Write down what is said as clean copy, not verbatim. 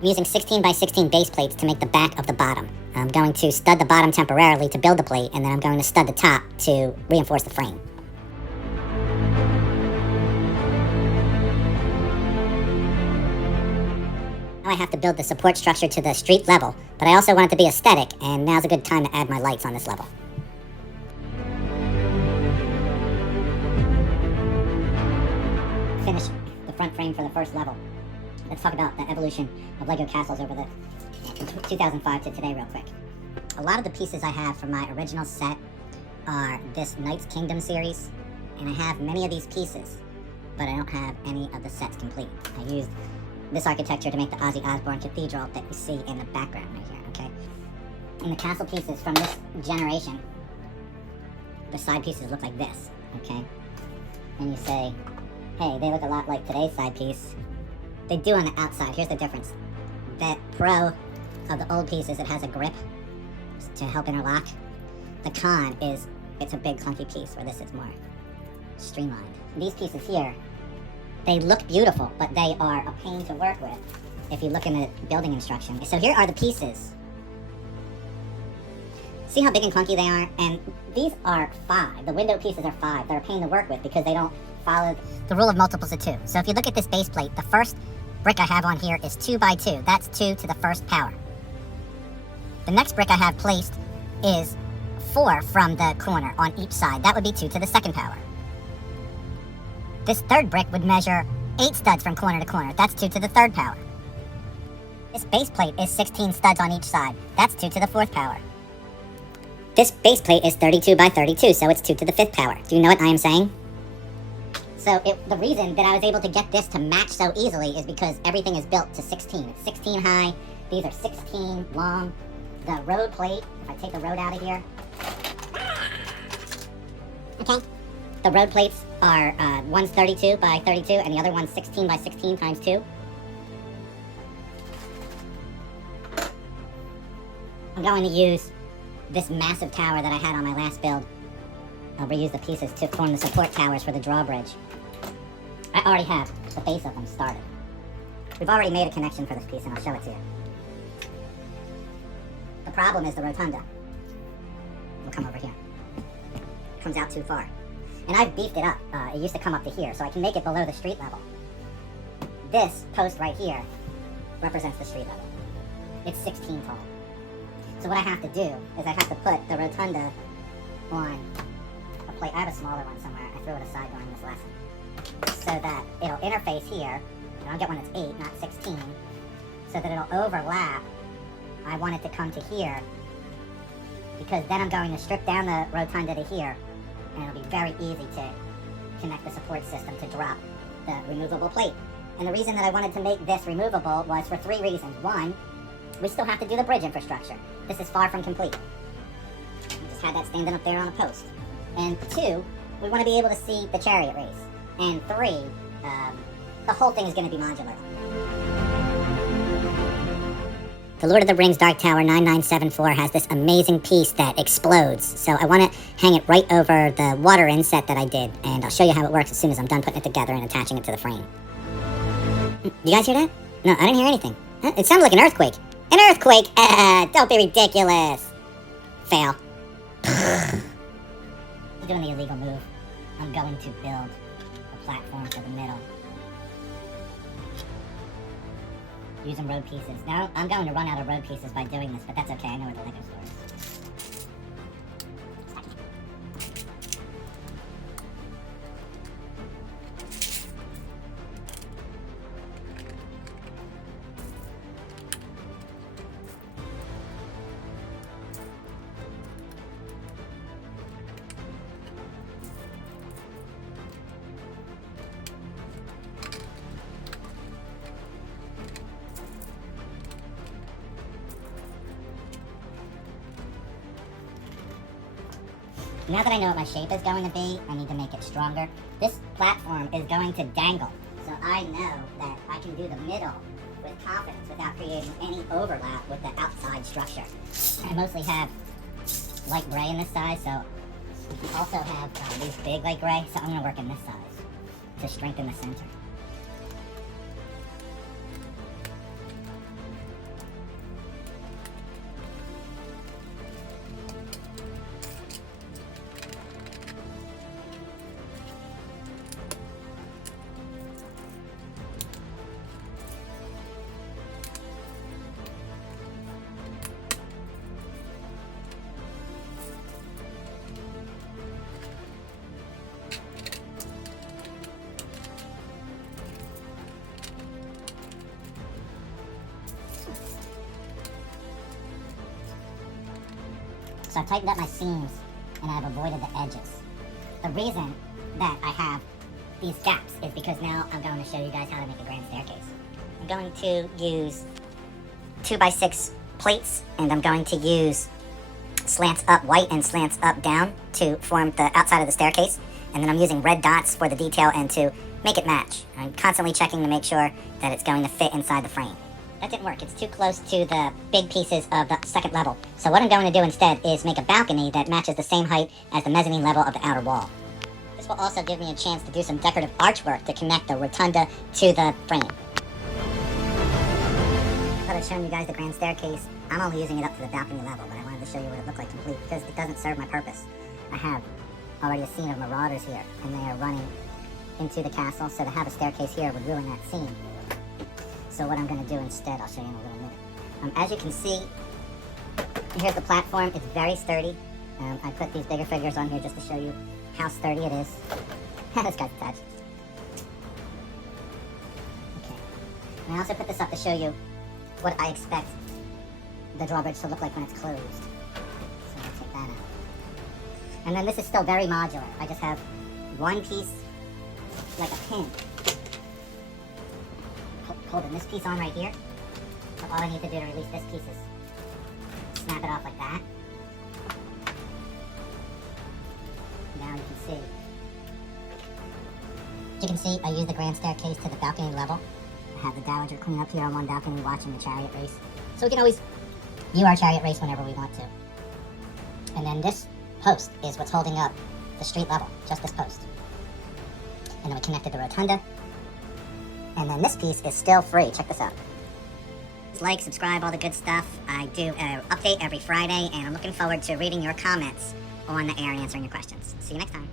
I'm using 16 by 16 base plates to make the back of the bottom. I'm going to stud the bottom temporarily to build the plate, and then I'm going to stud the top to reinforce the frame. Now I have to build the support structure to the street level, but I also want it to be aesthetic, and now's a good time to add my lights on this level. Finish the front frame for the first level. Let's talk about the evolution of Lego castles over the 2005 to today real quick. A lot of the pieces I have from my original set are this Knights Kingdom series, and I have many of these pieces, but I don't have any of the sets complete. I used this architecture to make the Ozzy Osbourne Cathedral that you see in the background right here, okay? And the castle pieces from this generation, the side pieces look like this, okay? And you say, hey, they look a lot like today's side piece. They do on the outside. Here's the difference. The pro of the old piece is it has a grip to help interlock. The con is it's a big clunky piece where this is more streamlined. These pieces here, they look beautiful, but they are a pain to work with if you look in the building instruction. So here are the pieces. See how big and clunky they are? And these are 5. The window pieces are 5. They're a pain to work with because they don't follow the rule of multiples of 2. So if you look at this base plate, the first brick I have on here is 2 by 2. That's 2 to the first power. The next brick I have placed is 4 from the corner on each side. That would be 2 to the second power. This third brick would measure 8 studs from corner to corner. That's 2 to the third power. This base plate is 16 studs on each side. That's 2 to the fourth power. This base plate is 32 by 32, so it's 2 to the fifth power. Do you know what I am saying? So the reason that I was able to get this to match so easily is because everything is built to 16. It's 16 high, these are 16 long. The road plate, if I take the road out of here, okay, the road plates are, one's 32 by 32 and the other one's 16 by 16 times 2. I'm going to use this massive tower that I had on my last build. I'll reuse the pieces to form the support towers for the drawbridge. I already have the base of them started. We've already made a connection for this piece, and I'll show it to you. The problem is the rotunda. We'll come over here. It comes out too far. And I've beefed it up. It used to come up to here, so I can make it below the street level. This post right here represents the street level. It's 16 tall. So what I have to do is I have to put the rotunda on a plate. I have a smaller one somewhere. I threw it aside during this lesson. So that it'll interface here, and I'll get one that's 8, not 16, so that it'll overlap. I want it to come to here, because then I'm going to strip down the rotunda to here, and it'll be very easy to connect the support system to drop the removable plate. And the reason that I wanted to make this removable was for 3 reasons. 1, we still have to do the bridge infrastructure. This is far from complete. I just had that standing up there on a post. And 2, we want to be able to see the chariot race. And 3, the whole thing is going to be modular. The Lord of the Rings Dark Tower 9974 has this amazing piece that explodes. So I want to hang it right over the water inset that I did. And I'll show you how it works as soon as I'm done putting it together and attaching it to the frame. You guys hear that? No, I didn't hear anything. It sounded like an earthquake. An earthquake! Don't be ridiculous. Fail. I'm doing the illegal move. I'm going to build a platform for the middle. Using road pieces. Now, I'm going to run out of road pieces by doing this, but that's okay. I know where the Lego store is. Now that I know what my shape is going to be, I need to make it stronger. This platform is going to dangle, so I know that I can do the middle with confidence without creating any overlap with the outside structure. I mostly have light gray in this size, so I also have these big light gray, so I'm going to work in this size to strengthen the center. So I've tightened up my seams and I've avoided the edges. The reason that I have these gaps is because now I'm going to show you guys how to make a grand staircase. I'm going to use 2x6 plates, and I'm going to use slants up white and slants up down to form the outside of the staircase. And then I'm using red dots for the detail and to make it match. I'm constantly checking to make sure that it's going to fit inside the frame. That didn't work. It's too close to the big pieces of the second level. So what I'm going to do instead is make a balcony that matches the same height as the mezzanine level of the outer wall. This will also give me a chance to do some decorative archwork to connect the rotunda to the frame. I thought I'd shown you guys the grand staircase. I'm only using it up to the balcony level, but I wanted to show you what it looked like complete because it doesn't serve my purpose. I have already a scene of marauders here, and they are running into the castle, so to have a staircase here would ruin that scene. So what I'm going to do instead, I'll show you in a little minute. As you can see, here's the platform. It's very sturdy. I put these bigger figures on here just to show you how sturdy it is. This guy's attached. Okay. And I also put this up to show you what I expect the drawbridge to look like when it's closed. So I'm going to take that out. And then this is still very modular. I just have one piece, like a pin, holding this piece on right here. So all I need to do to release this piece is snap it off like that. Now you can see. As you can see, I use the grand staircase to the balcony level. I have the Dowager Queen up here on one balcony watching the chariot race. So we can always view our chariot race whenever we want to. And then this post is what's holding up the street level, just this post. And then we connected the rotunda. And then this piece is still free. Check this out. Like, subscribe, all the good stuff. I do an update every Friday, and I'm looking forward to reading your comments on the air and answering your questions. See you next time.